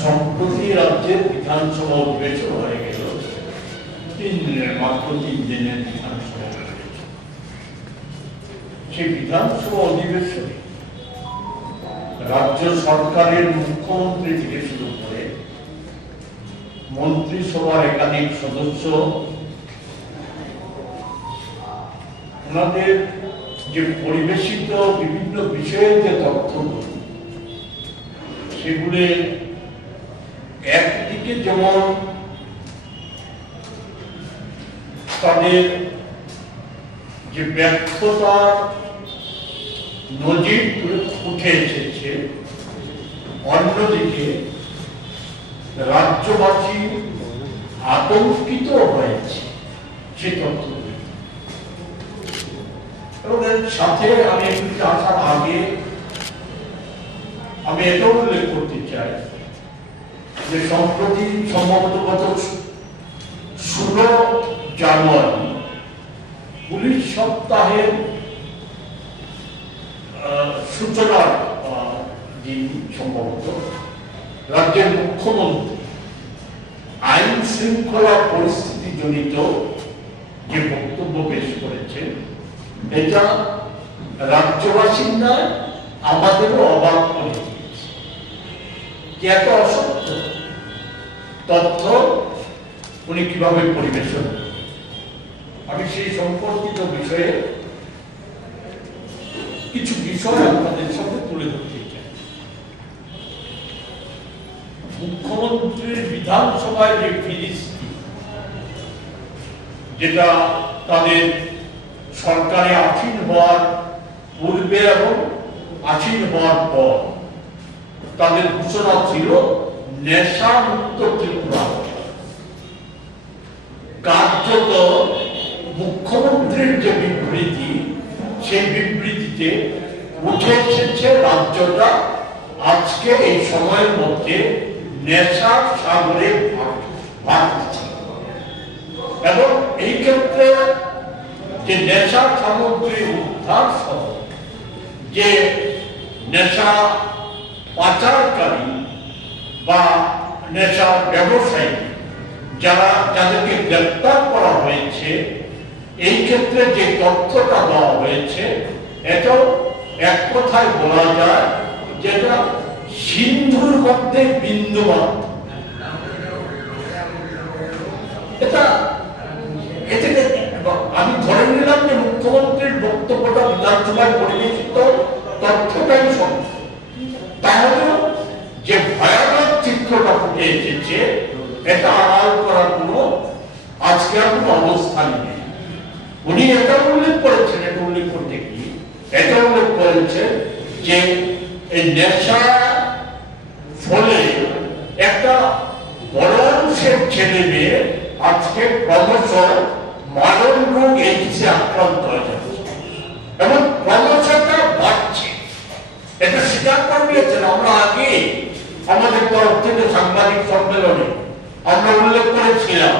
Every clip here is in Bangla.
সম্প্রতি রাজ্যের বিধানসভা অধিবেশন হয়ে গেল 3 দিনের, মাত্র 3 দিনের বিধানসভা অধিবেশন। সেই বিধানসভা অধিবেশনে রাজ্য সরকারের মুখ্যমন্ত্রী থেকে শুরু করে মন্ত্রিসভার একাধিক সদস্য ওনাদের যে পরিবেশিত বিভিন্ন বিষয়ের যে তথ্যগুলো, সেগুলি একদিকে যেমন তাদের যে ব্যর্থতার নজির উঠে এসেছে, অন্যদিকে রাজ্যবাসী আতঙ্কিত হয়েছে সে তথ্যগুলি। এবং এর সাথে আমি একটু আসার আগে আমি এটাও উল্লেখ করতে চাই যে সম্প্রতি সম্ভবত গত 16 জানুয়ারি পুলিশ সপ্তাহের সূচনার দিন সম্ভবত রাজ্যের মুখ্যমন্ত্রী আইন শৃঙ্খলা পরিস্থিতি জনিত যে বক্তব্য পেশ করেছে, এটা রাজ্যবাসীর নয় আমাদেরও অবাক করে দিয়েছে যে এত অসত্য তথ্য উনি কিভাবে পরিবেশন করেন। আমি সেই সম্পর্কিত বিষয়ে কিছু বিষয় আপনাদের সাথে তুলে ধরতে চাই। মুখ্যমন্ত্রীর বিধানসভায় যে ফিরিস্তি, যেটা তাদের সরকারে আসীন হওয়ার পূর্বে এবং আসীন হওয়ার পর তাদের ঘোষণা ছিল নেশা মুক্ত ত্রিপুরা। কার্যত মুখ্যমন্ত্রীর যে বিবৃতি, সেই বিবৃতিতে উঠে এসেছে রাজ্যটা আজকে এই সময়ের মধ্যে নেশার সাগরে ভাসছে। এবং এই ক্ষেত্রে যে নেশা সামগ্রী উদ্ধার সহ যে নেশা পাচারকারী বা নেশার ব্যবসায়ী যাদেরকে গ্রেপ্তার করা হয়েছে, এই ক্ষেত্রে যে তথ্যটা দেওয়া হয়েছে, এটাও এক কথায় বলা যায় যেটা সিন্ধুর মধ্যে বিন্দু মাত্র। আমি ধরে নিলাম যে মুখ্যমন্ত্রীর বক্তব্যটা বিধানসভায় পরিবেশিত তথ্যটাই সব, তাহলেও যে ভয়ানক চিত্রটা ফুটে এসেছে এটা আড়াল করার কোনো আজকে আর কোনো অবস্থান নেই। উনি এটা উল্লেখ করেছেন, এটা উল্লেখ করতে কি এটা উল্লেখ করেছেন যে এই নেশা ফলে একটা বড় অংশের ছেলে মেয়ে আজকে ক্রমশ মারণ রোগ এইডসে আক্রান্ত হয়ে যাচ্ছে এবং ক্রমশটা বাড়ছে। এটা স্বীকার করে নিয়েছেন। আমরা আগে আমাদের তরফ থেকে সাংবাদিক সম্মেলনে আমরা উল্লেখ করেছিলাম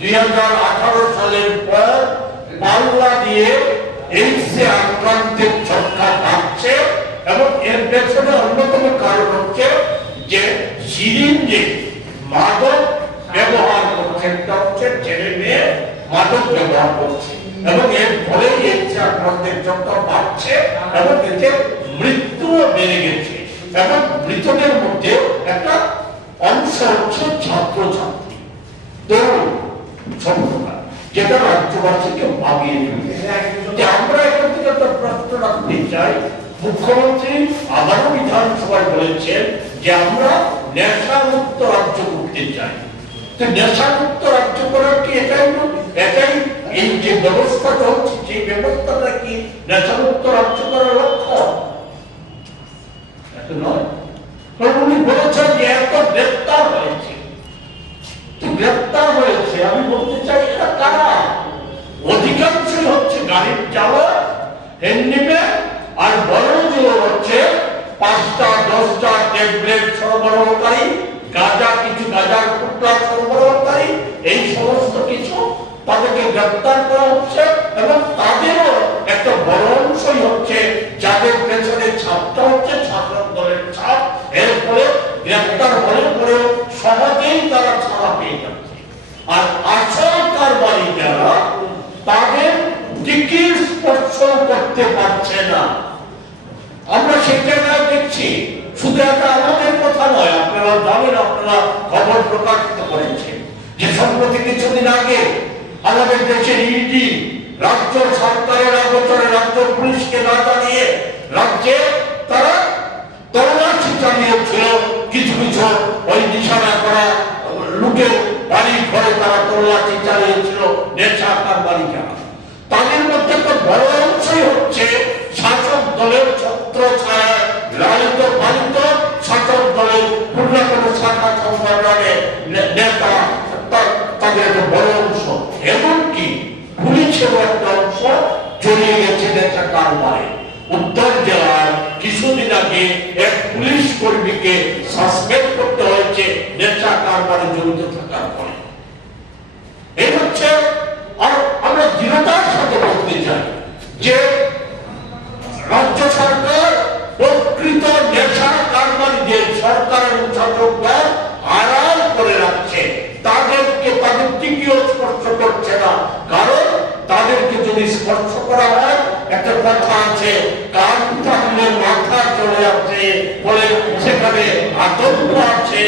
2018 সালের পর পাল্লা দিয়ে এইডসে আক্রান্তের সংখ্যা বাড়ছে এবং এর পেছনে অন্যতম কারণ হচ্ছে যে সিরিঞ্জে মাদক ব্যবহার করছে, ছেলে মেয়ে মাদক ব্যবহার করছে এবং এর ফলে এইডসে আক্রান্তের সংখ্যা বাড়ছে এবং এতে মৃত্যুও বেড়ে গেছে। এবং মৃতদের মধ্যে একটা অংশ হচ্ছে ছাত্রছাত্রী, তরুণ সম্প্রদায়, যেটা রাজ্যবাসীকে ভাবিয়ে দেবে। আমরা এখান থেকে একটা প্রশ্ন রাখতে চাই। মুখ্যমন্ত্রী আবারও বিধানসভায় বলেছেন যে আমরা নেশামুক্ত রাজ্য করতে চাই। তো নেশামুক্ত রাজ্য করার কি এটাই এই যে ব্যবস্থা চলছে, সেই ব্যবস্থাটা কি নেশামুক্ত রাজ্য করার লক্ষ্য? এত নয়। উনি বলেছেন যে এত গ্রেপ্তার হয়েছে, গ্রেপ্তার হয়েছে, আমি বলতে চাই এরা কারা? অধিকাংশই হচ্ছে গাড়ির চালক, হ্যান্ডিম্যান, আর বড় যে হচ্ছে 5টা 10টা ট্যাবলেট সরবরাহকারী, কিছু গাঁজার টুকরা সরবরাহকারী, এই সমস্ত কিছু তাদেরকে গ্রেপ্তার করা হচ্ছে এবং তাদেরও একটা বড় অংশই হচ্ছে যাদের পেছনে ছাপটা হচ্ছে ছাত্র দলের ছাপ। এর ফলে গ্রেপ্তার পরেও সহজেই তারা ছাড়া পেয়ে যাচ্ছে। আর আসল কারবারি যারা, তাদের টিকিট স্পর্শ করতে পারছে না। আমরা সেই জায়গায় দেখছি, শুধু এটা আমাদের কথা নয়, আপনারা জানেন, আপনারা খবর প্রকাশিত করেছেন যে সম্প্রতি কিছুদিন আগে আমাদের দেশের ইডি রাজ্য সরকারের আগোচরে রাজ্য পুলিশকে না জানিয়ে রাজ্যে তারা তল্লাশি চালিয়েছিল। কিছু কিছু ওই নিশানা করা লুটের বাড়ি ঘরে তারা তল্লাশি চালিয়েছিল নেশা কারবারি যারা। তাদের মধ্যে একটা বড় অংশই হচ্ছে শাসক দলের ছত্র ছায়া লালিত পালিত শাসক দলের পূর্ণাঙ্গ শাখা সংগঠনের নেতা, তাদের একটা বড় অংশ। এমনকি পুলিশের একটা অংশ জড়িয়ে গেছে নেশা কারবারে। উত্তর জেলার কিছুদিন আগে এক পুলিশ কর্মীকে সাসপেন্ড করতে হয়েছে নেশা কারবারে জড়িত থাকার পরে। এই হচ্ছে, আর আমরা দৃঢ়তার সাথে বলতে চাই যে রাজ্য সরকার প্রকৃত নেশা কারবারিদের সরকার এবং শাসক দল আড়াল করে রাখছে, তাদেরকে তাদের টিকিও স্পর্শ করছে না। কারণ তাদেরকে যদি স্পর্শ করা হয়, একটা কথা আছে, কান টানলে মাথা চলে যাচ্ছে বলে, সেখানে আতঙ্ক আছে,